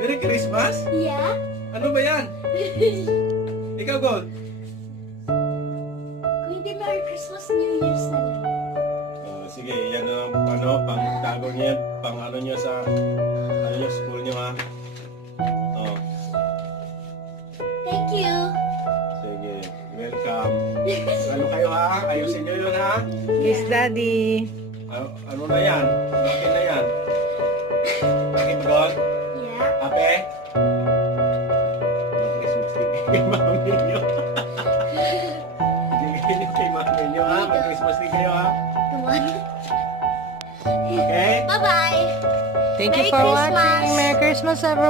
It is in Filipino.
Merry Christmas? Yeah? Ano ba yan? Ikaw, Gold. Kung hindi Merry Christmas, New Year's na lang. Sige, yan ang pang tago niya, pang ano niya sa school niyo ha. Oh, Thank you. sige. Welcome. Ano kayo ha? Ayusin niyo yun ha? Yes, Daddy. Ano na yan? Okay na yan. Okay ba, Gold? Yeah? Happy? Christmas din kay mami niyo. Bigay niyo kay mami niyo ha? Mag-Christmas din kayo ha? Come on. Okay? Bye-bye. Thank you Merry for Christmas. watching. Merry Christmas, everyone.